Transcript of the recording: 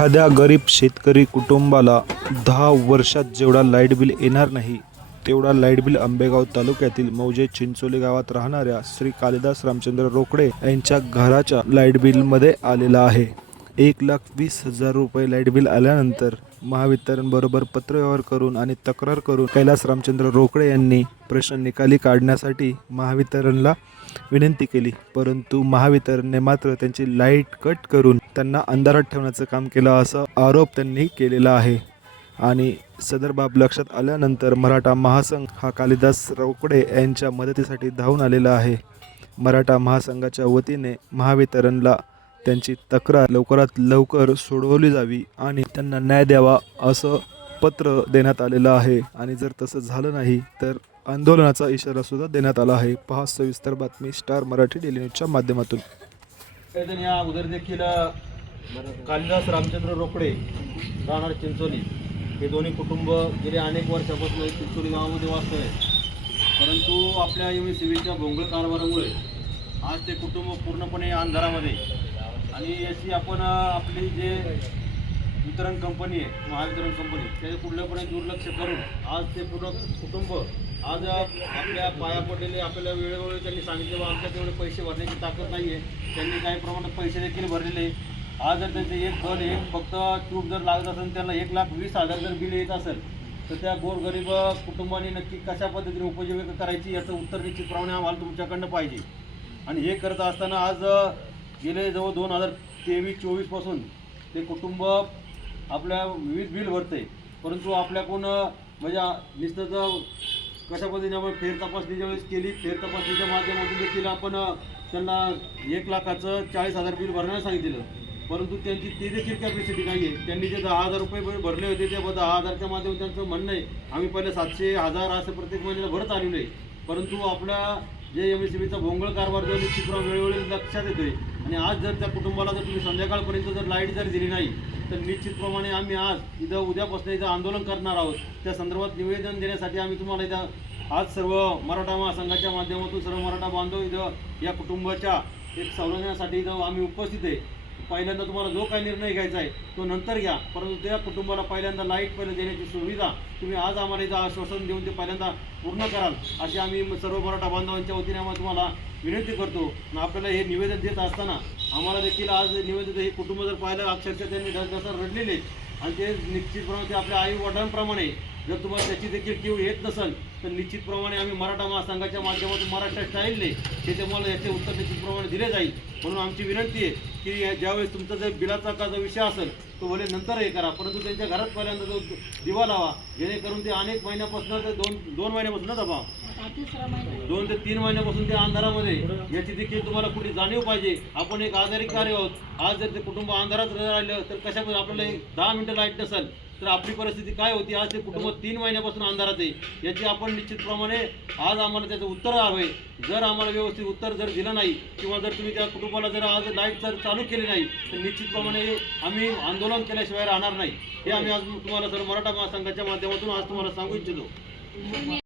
एखाद्या गरीब शेतकरी कुटुंबाला दहा वर्षात जेवढा लाइट बिल येणार नाही तेवढा लाइट बिल आंबेगाव तालुक्यातील मौजे चिंचोली गावात राहणाऱ्या श्री कालिदास रामचंद्र रोकडे यांच्या घराच्या लाइट बिलमध्ये आलेला आहे. एक लाख वीस हजार रुपये लाइट बिल आल्यानंतर महावितरणबरोबर पत्रव्यवहार करून आणि तक्रार करून कैलास रामचंद्र रोकडे यांनी प्रश्न निकाली काढण्यासाठी महावितरणला विनंती केली. परंतु महावितरणने मात्र त्यांची लाइट कट करून त्यांना अंधारात ठेवण्याचं काम केलं असा आरोप त्यांनी केलेला आहे. आणि सदर बाब लक्षात आल्यानंतर मराठा महासंघ हा कालिदास रोकडे यांच्या मदतीसाठी धावून आलेला आहे. मराठा महासंघाच्या वतीने महावितरणला त्यांची तक्रार लवकरात लवकर सोडवली जावी आणि त्यांना न्याय द्यावा असं पत्र देण्यात आलेलं आहे. आणि जर तसं झालं नाही तर आंदोलनाचा इशारा सुद्धा देण्यात आला आहे. पहा सविस्तर बातमी स्टार मराठी डेली न्यूजच्या माध्यमातून. या अगोदर देखील कालिदास रामचंद्र रोकडे राहणार चिंचोली. हे दोन्ही कुटुंब गेले अनेक वर्षापासून चिंचोली गावामध्ये वास्तव आहे. परंतु आपल्या एम सी भोंगळ कारभारामुळे आज ते कुटुंब पूर्णपणे अंधारामध्ये. आणि याची आपण आपली जे वितरण कंपनी आहे महावितरण कंपनी त्याचे कुठल्यापणे दुर्लक्ष करून आज ते पूर्ण कुटुंब आज आपल्या पाया पडलेले आपल्याला वेळोवेळी त्यांनी सांगितले बा आमच्या तेवढे पैसे भरण्याची ताकद नाही आहे त्यांनी काही प्रमाणात पैसे देखील भरलेले आज जर त्यांचे एक दल एक फक्त ट्यूब जर लागत असेल त्यांना एक लाख वीस हजार जर बिल येत असेल तर त्या गोरगरीब कुटुंबाने नक्की कशा पद्धतीने उपजीविका करायची याचं उत्तर निश्चितप्रमाणे आम्हाला तुमच्याकडनं पाहिजे. आणि हे करत असताना आज गेले जवळ दोन हजार तेवीस चोवीसपासून ते कुटुंब आपल्या विविध बिल भरते. परंतु आपल्याकडून म्हणजे अ, नुसतं कशा पद्धतीने आपण फेर तपासणी ज्यावेळेस केली फेर तपासणीच्या माध्यमातून देखील आपण त्यांना एक लाखाचं चाळीस हजार बिल भरण्यास सांगितलेलं. परंतु त्यांची ती देखील कॅपॅसिटी नाही आहे त्यांनी जे दहा हजार रुपये भरले होते ते दहा हजारच्या माध्यमातून त्यांचं म्हणणं आहे आम्ही पहिले सातशे हजार असं प्रत्येक महिन्याला भरत आलेलो आहे. परंतु आपल्या जे एम एस सी बीचा भोंगळ कारभार जो निश्चितपणे वेळोवेळी लक्षात येतोय. आणि आज जर त्या कुटुंबाला जर तुम्ही संध्याकाळपर्यंत जर लाइट जर दिली नाही तर निश्चितप्रमाणे आम्ही आज इथं उद्यापासून इथं आंदोलन करणार आहोत. त्या संदर्भात निवेदन देण्यासाठी आम्ही तुम्हाला इथं आज सर्व मराठा महासंघाच्या माध्यमातून सर्व मराठा बांधव इथं या कुटुंबाच्या एक संरक्षणासाठी इथं आम्ही उपस्थित आहे. पहिल्यांदा तुम्हाला जो काही निर्णय घ्यायचा आहे तो नंतर घ्या. परंतु त्या कुटुंबाला पहिल्यांदा लाइट पहिले देण्याची सुविधा तुम्ही आज आम्हाला इथं आश्वासन देऊन ते पहिल्यांदा पूर्ण कराल. अशी आम्ही सर्व मराठा बांधवांच्या वतीने आम्हाला तुम्हाला विनंती करतो. आणि आपल्याला हे निवेदन देत असताना आम्हाला देखील आज निवेदन हे कुटुंब जर पाहिलं अक्षरशः त्यांनी ढसढसर रडलेले आणि ते निश्चितप्रमाणे ते आपल्या आई वडिलांप्रमाणे जर तुम्हाला त्याची देखील किव येत नसेल तर निश्चितप्रमाणे आम्ही मराठा महासंघाच्या माध्यमातून महाराष्ट्र स्टाईलने ते तुम्हाला याचे उत्तर निश्चितप्रमाणे दिले जाईल. म्हणून आमची विनंती आहे की ज्यावेळेस तुमचा जर बिलाचा का जो विषय असेल तो भले नंतर हे करा परंतु त्यांच्या घरात पहिल्यांदा जो दिवा लावा जेणेकरून ते अनेक महिन्यापासून ते दोन दोन महिन्यापासून दबाव. दोन ते तीन महिन्यापासून त्या अंधारामध्ये याची देखील तुम्हाला कुठे जाणीव पाहिजे? आपण एक आजारी कार्य आहोत? आज जर ते कुटुंब अंधारात राहिलं तर कशा आपल्याला एक दहा मिनिटं लाइट नसेल तर आपली परिस्थिती काय होती? आज ते कुटुंब तीन महिन्यापासून अंधारात आहे. याची आपण निश्चितप्रमाणे आज आम्हाला त्याचं उत्तर हवे जर आम्हाला व्यवस्थित उत्तर जर दिलं नाही किंवा जर तुम्ही त्या कुटुंबाला जर आज लाइट जर चालू केली नाही तर निश्चितप्रमाणे आम्ही आंदोलन केल्याशिवाय राहणार नाही. हे आम्ही आज तुम्हाला सर मराठा महासंघाच्या माध्यमातून आज तुम्हाला सांगू इच्छितो.